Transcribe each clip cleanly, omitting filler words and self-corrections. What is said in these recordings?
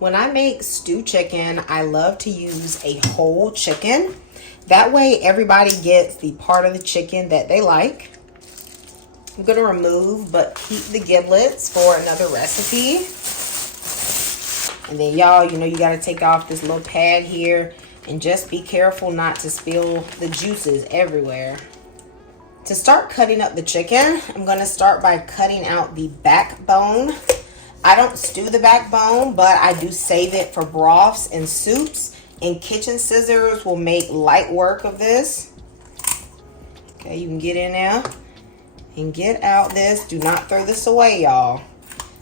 When I make stew chicken, I love to use a whole chicken. That way everybody gets the part of the chicken that they like. I'm going to remove but keep the giblets for another recipe. And then y'all, you know, you got to take off this little pad here and just be careful not to spill the juices everywhere. To start cutting up the chicken, I'm going to start by cutting out the backbone. I don't stew the backbone, but I do save it for broths and soups. And kitchen scissors will make light work of this. Okay, you can get in there and get out this. Do not throw this away, y'all.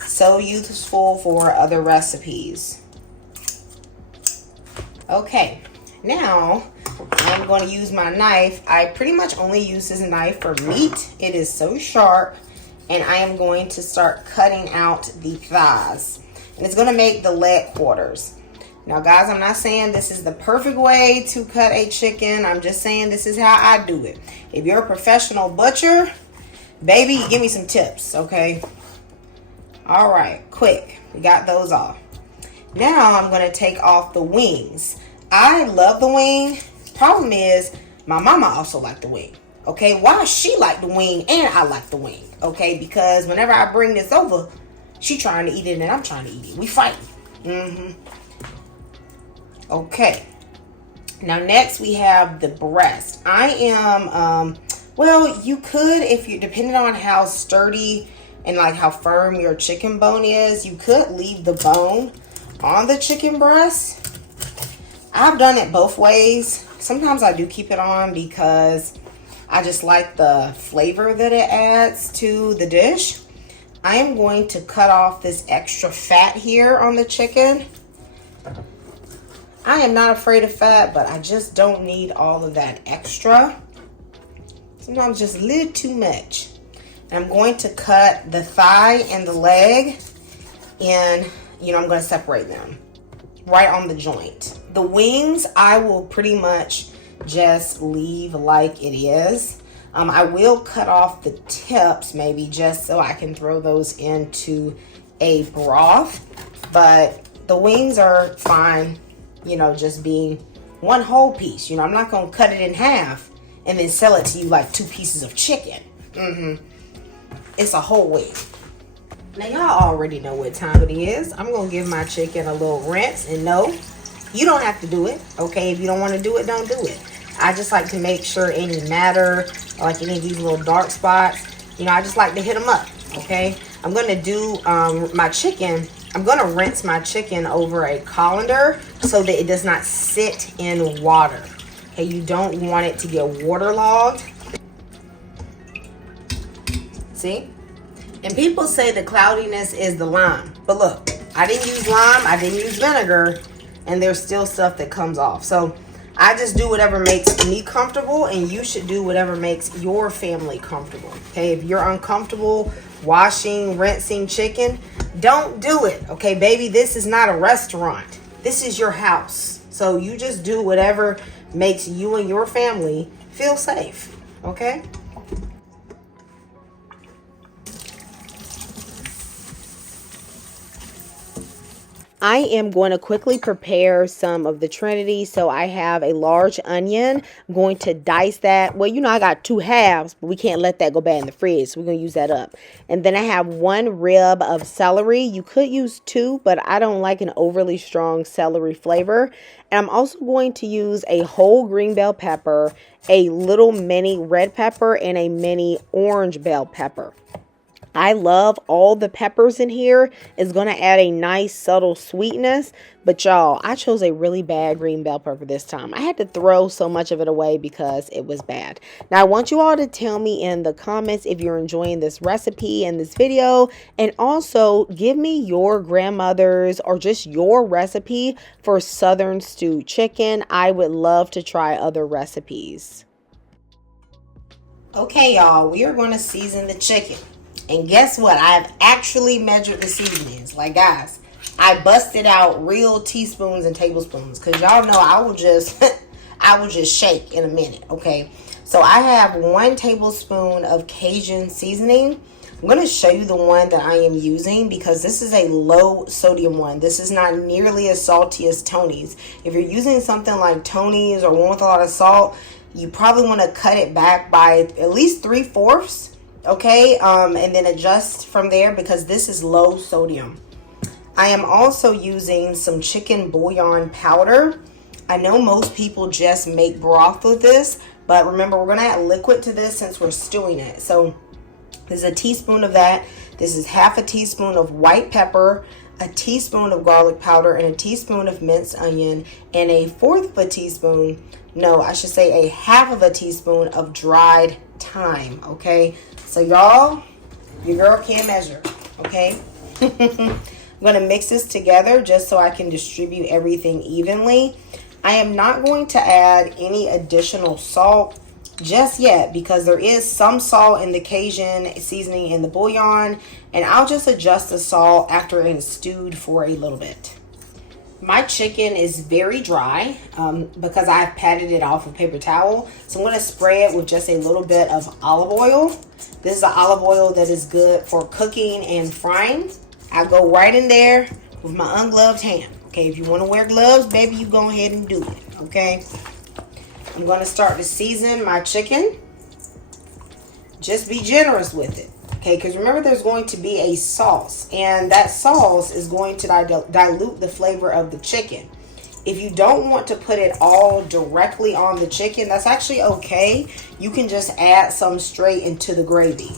So useful for other recipes. Okay, now I'm going to use my knife. I pretty much only use this knife for meat. It is so sharp. And I am going to start cutting out the thighs. And it's going to make the leg quarters. Now, guys, I'm not saying this is the perfect way to cut a chicken. I'm just saying this is how I do it. If you're a professional butcher, baby, give me some tips, okay? All right, quick. We got those off. Now I'm going to take off the wings. I love the wing. Problem is, my mama also liked the wing. Okay, why she like the wing and I like the wing? Okay, because whenever I bring this over, she trying to eat it and I'm trying to eat it. We fighting. Okay. Now next we have the breast. I am, well, you could, if you, depending on how sturdy and like how firm your chicken bone is, you could leave the bone on the chicken breast. I've done it both ways. Sometimes I do keep it on because I just like the flavor that it adds to the dish. I am going to cut off this extra fat here on the chicken. I am not afraid of fat, but I just don't need all of that extra. Sometimes just a little too much. And I'm going to cut the thigh and the leg, and you know, I'm going to separate them right on the joint. The wings, I will pretty much just leave like it is. I will cut off the tips maybe just so I can throw those into a broth, but the wings are fine, you know, just being one whole piece. You know, I'm not going to cut it in half and then sell it to you like 2 pieces of chicken. It's a whole wing. Now y'all already know what time it is. I'm going to give my chicken a little rinse, and no, you don't have to do it. Okay, if you don't want to do it, don't do it. I just like to make sure any matter, or like any of these little dark spots, you know, I just like to hit them up, okay? I'm going to do my chicken. I'm going to rinse my chicken over a colander so that it does not sit in water. Okay, you don't want it to get waterlogged. See? And people say the cloudiness is the lime. But look, I didn't use lime, I didn't use vinegar, and there's still stuff that comes off. So I just do whatever makes me comfortable, and you should do whatever makes your family comfortable. Okay, if you're uncomfortable washing, rinsing chicken, don't do it. Okay, baby, this is not a restaurant. This is your house. So you just do whatever makes you and your family feel safe. Okay? I am going to quickly prepare some of the Trinity. So I have a large onion. I'm going to dice that. Well, you know, I got 2 halves, but we can't let that go bad in the fridge. So we're going to use that up. And then I have 1 rib of celery. You could use 2, but I don't like an overly strong celery flavor. And I'm also going to use a whole green bell pepper, a little mini red pepper, and a mini orange bell pepper. I love all the peppers in here. It's going to add a nice subtle sweetness. But y'all, I chose a really bad green bell pepper this time. I had to throw so much of it away because it was bad. Now, I want you all to tell me in the comments if you're enjoying this recipe and this video. And also, give me your grandmother's or just your recipe for Southern stewed chicken. I would love to try other recipes. Okay, y'all, we are going to season the chicken. And guess what? I've actually measured the seasonings. Like, guys, I busted out real teaspoons and tablespoons because y'all know I will just shake in a minute. Okay, so I have 1 tablespoon of Cajun seasoning. I'm going to show you the one that I am using because this is a low sodium one. This is not nearly as salty as Tony's. If you're using something like Tony's or one with a lot of salt, you probably want to cut it back by at least 3/4, okay? And then adjust from there because this is low sodium. I am also using some chicken bouillon powder. I know most people just make broth with this, but remember, we're going to add liquid to this since we're stewing it. So this is a teaspoon of that. This is half a teaspoon of white pepper, a teaspoon of garlic powder, and a teaspoon of minced onion, and a fourth of a teaspoon, no, I should say a half of a teaspoon of dried thyme, okay? So y'all, your girl can't measure, okay? I'm going to mix this together just so I can distribute everything evenly. I am not going to add any additional salt just yet because there is some salt in the Cajun seasoning in the bouillon, and I'll just adjust the salt after it's stewed for a little bit. My chicken is very dry because I've patted it off with paper towel. So I'm going to spray it with just a little bit of olive oil. This is the olive oil that is good for cooking and frying. I go right in there with my ungloved hand. Okay, if you want to wear gloves, baby, you go ahead and do it. Okay, I'm going to start to season my chicken. Just be generous with it. Okay, because remember there's going to be a sauce, and that sauce is going to dilute the flavor of the chicken. If you don't want to put it all directly on the chicken, that's actually okay. You can just add some straight into the gravy.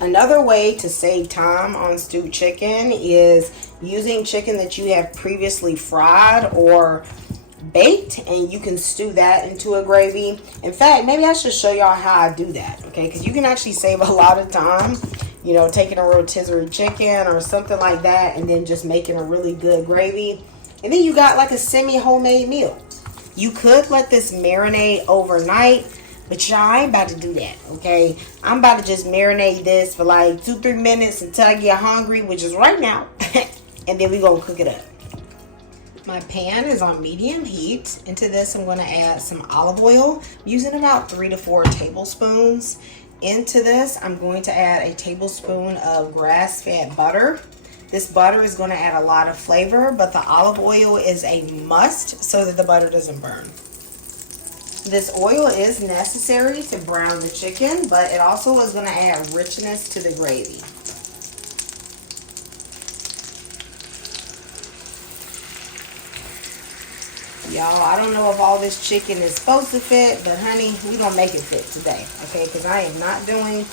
Another way to save time on stewed chicken is using chicken that you have previously fried or baked, and you can stew that into a gravy. In fact, maybe I should show y'all how I do that, okay? Because you can actually save a lot of time, you know, taking a rotisserie chicken or something like that and then just making a really good gravy. And then you got like a semi-homemade meal. You could let this marinate overnight, but y'all, I ain't about to do that, okay? I'm about to just marinate this for like 2-3 minutes until I get hungry, which is right now. And then we're going to cook it up. My pan is on medium heat. Into this, I'm going to add some olive oil. I'm using about 3 to 4 tablespoons. Into this, I'm going to add a tablespoon of grass-fed butter. This butter is going to add a lot of flavor, but the olive oil is a must so that the butter doesn't burn. This oil is necessary to brown the chicken, but it also is going to add richness to the gravy. Y'all, I don't know if all this chicken is supposed to fit, but honey, we're going to make it fit today, okay? Because I am not doing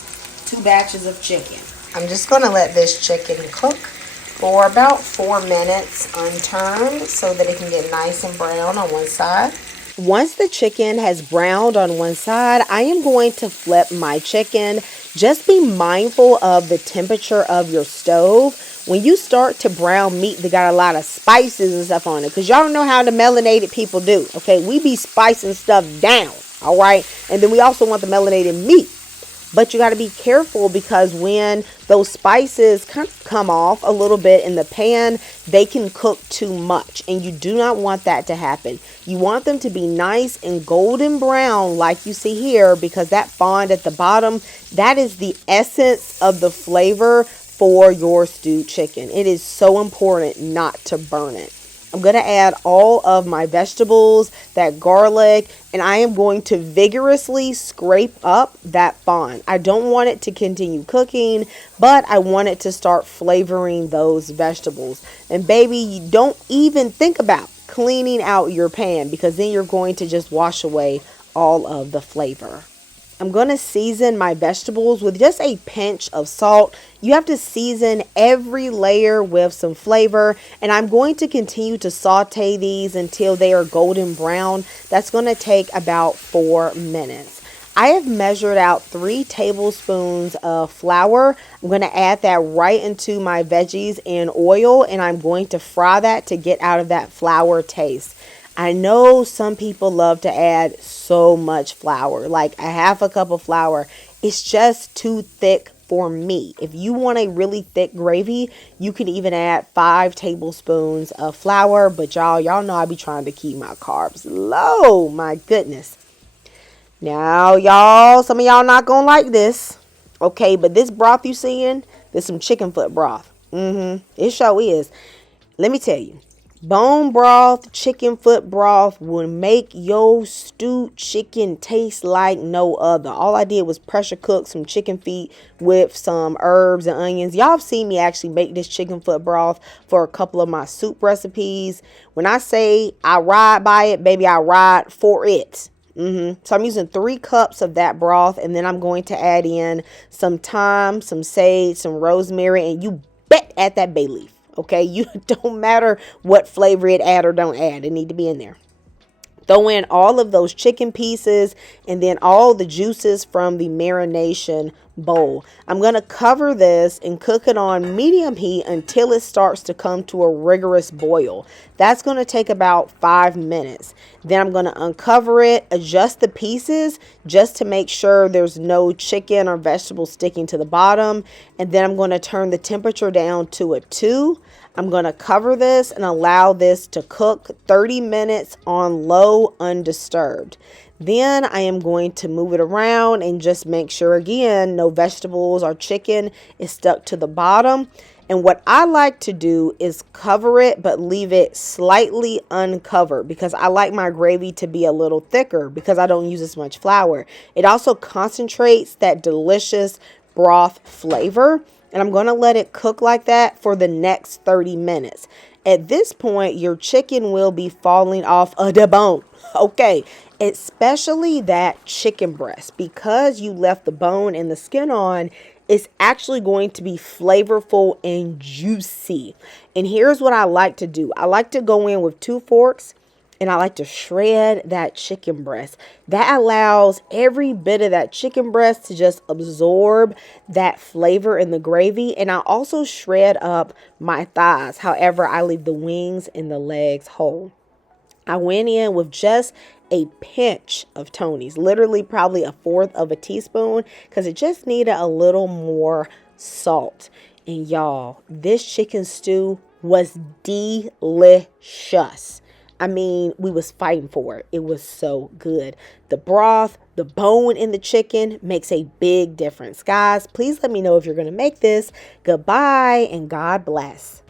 2 batches of chicken. I'm just going to let this chicken cook for about 4 minutes unturned so that it can get nice and brown on one side. Once the chicken has browned on one side, I am going to flip my chicken. Just be mindful of the temperature of your stove. When you start to brown meat that got a lot of spices and stuff on it, because y'all know how the melanated people do, okay? We be spicing stuff down, all right? And then we also want the melanated meat. But you got to be careful because when those spices come off a little bit in the pan, they can cook too much. And you do not want that to happen. You want them to be nice and golden brown like you see here, because that fond at the bottom, that is the essence of the flavor for your stewed chicken. It is so important not to burn it. I'm going to add all of my vegetables, that garlic, and I am going to vigorously scrape up that fond. I don't want it to continue cooking, but I want it to start flavoring those vegetables. And baby, you don't even think about cleaning out your pan because then you're going to just wash away all of the flavor. I'm going to season my vegetables with just a pinch of salt. You have to season every layer with some flavor. And I'm going to continue to saute these until they are golden brown. That's going to take about 4 minutes. I have measured out 3 tablespoons of flour. I'm going to add that right into my veggies and oil. And I'm going to fry that to get out of that flour taste. I know some people love to add so much flour, like a half a cup of flour. It's just too thick for me. If you want a really thick gravy, you can even add 5 tablespoons of flour. But y'all know I be trying to keep my carbs low. My goodness. Now, y'all, some of y'all not going to like this. Okay, but this broth you seeing, this some chicken foot broth. It sure is. Let me tell you, bone broth, chicken foot broth will make your stewed chicken taste like no other. All I did was pressure cook some chicken feet with some herbs and onions. Y'all have seen me actually make this chicken foot broth for a couple of my soup recipes. When I say I ride by it, baby, I ride for it. So I'm using 3 cups of that broth, and then I'm going to add in some thyme, some sage, some rosemary, and you bet at that bay leaf. Okay, you don't matter what flavor it add or don't add, it need to be in there. Throw in all of those chicken pieces and then all the juices from the marination bowl. I'm going to cover this and cook it on medium heat until it starts to come to a rigorous boil. That's going to take about 5 minutes. Then I'm going to uncover it, adjust the pieces just to make sure there's no chicken or vegetables sticking to the bottom. And then I'm going to turn the temperature down to a 2. I'm going to cover this and allow this to cook 30 minutes on low undisturbed. Then I am going to move it around and just make sure, again, no vegetables or chicken is stuck to the bottom. And what I like to do is cover it but leave it slightly uncovered because I like my gravy to be a little thicker because I don't use as much flour. It also concentrates that delicious broth flavor. And I'm going to let it cook like that for the next 30 minutes. At this point, your chicken will be falling off of the bone. Okay, especially that chicken breast. Because you left the bone and the skin on, it's actually going to be flavorful and juicy. And here's what I like to do. I like to go in with 2 forks. And I like to shred that chicken breast. That allows every bit of that chicken breast to just absorb that flavor in the gravy. And I also shred up my thighs. However, I leave the wings and the legs whole. I went in with just a pinch of Tony's, literally probably 1/4 of a teaspoon, because it just needed a little more salt. And y'all, this chicken stew was delicious. I mean, we was fighting for it. It was so good. The broth, the bone in the chicken makes a big difference. Guys, please let me know if you're going to make this. Goodbye and God bless.